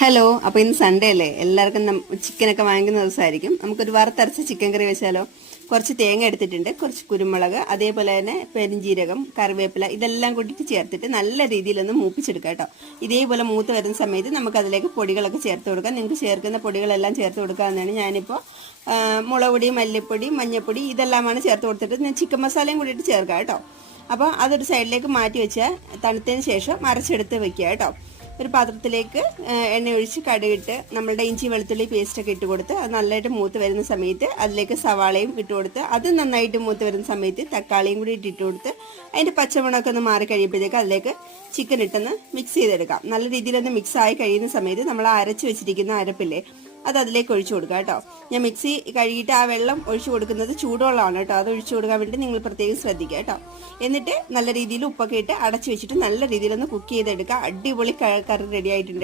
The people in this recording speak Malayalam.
ഹലോ, അപ്പോൾ ഇന്ന് സൺഡേ അല്ലേ? എല്ലാവർക്കും ചിക്കനൊക്കെ വാങ്ങിക്കുന്ന ദിവസമായിരിക്കും. നമുക്കൊരു വറുത്തരച്ച ചിക്കൻ കറി വെച്ചാലോ? കുറച്ച് തേങ്ങ എടുത്തിട്ടുണ്ട്, കുറച്ച് കുരുമുളക്, അതേപോലെ തന്നെ പെരിഞ്ജീരകം, കറിവേപ്പില ഇതെല്ലാം കൂട്ടിയിട്ട് ചേർത്തിട്ട് നല്ല രീതിയിലൊന്ന് മൂപ്പിച്ചെടുക്കാം കേട്ടോ. ഇതേപോലെ മൂത്ത് വരുന്ന സമയത്ത് നമുക്ക് അതിലേക്ക് പൊടികളൊക്കെ ചേർത്ത് കൊടുക്കാം. നിങ്ങൾക്ക് ചേർക്കുന്ന പൊടികളെല്ലാം ചേർത്ത് കൊടുക്കാമെന്നാണ്. ഞാനിപ്പോൾ മുളക് പൊടി, മല്ലിപ്പൊടി, മഞ്ഞൾപ്പൊടി ഇതെല്ലാമാണ് ചേർത്ത് കൊടുത്തിട്ട് ഞാൻ ചിക്കൻ മസാലയും കൂടിയിട്ട് ചേർക്കാം കേട്ടോ. അപ്പോൾ അതൊരു സൈഡിലേക്ക് മാറ്റി വെച്ചാൽ തണുത്തതിന് ശേഷം അരച്ചെടുത്ത് വെക്കുക കേട്ടോ. ഒരു പാത്രത്തിലേക്ക് എണ്ണ ഒഴിച്ച് കടുകിട്ട് നമ്മളുടെ ഇഞ്ചി വെളുത്തുള്ളി പേസ്റ്റൊക്കെ ഇട്ട് കൊടുത്ത് അത് നല്ലതായിട്ട് മൂത്ത് വരുന്ന സമയത്ത് അതിലേക്ക് സവാളയും ഇട്ട് കൊടുത്ത് അത് നന്നായിട്ട് മൂത്ത് വരുന്ന സമയത്ത് തക്കാളിയും കൂടി ഇട്ട് കൊടുത്ത് അതിൻ്റെ പച്ചമുളകൊക്കെ ഒന്ന് മാറി കഴിയുമ്പോഴത്തേക്ക് അതിലേക്ക് ചിക്കൻ ഇട്ടൊന്ന് മിക്സ് ചെയ്തെടുക്കാം. നല്ല രീതിയിലൊന്ന് മിക്സ് ആയി കഴിയുന്ന സമയത്ത് നമ്മൾ അരച്ച് വെച്ചിരിക്കുന്ന അരപ്പില്ലേ അത് അതിലേക്ക് ഒഴിച്ചു കൊടുക്കുക കേട്ടോ. ഞാൻ മിക്സി കഴുകിയിട്ട് ആ വെള്ളം ഒഴിച്ചു കൊടുക്കുന്നത് ചൂടുവെള്ളമാണ് കേട്ടോ. അത് ഒഴിച്ചു കൊടുക്കാൻ വേണ്ടി നിങ്ങൾ പ്രത്യേകം ശ്രദ്ധിക്കുക കേട്ടോ. എന്നിട്ട് നല്ല രീതിയിൽ ഉപ്പൊക്കെ ഇട്ട് അടച്ചു വെച്ചിട്ട് നല്ല രീതിയിലൊന്ന് കുക്ക് ചെയ്തെടുക്കുക. അടിപൊളി കറി റെഡി ആയിട്ടുണ്ട്.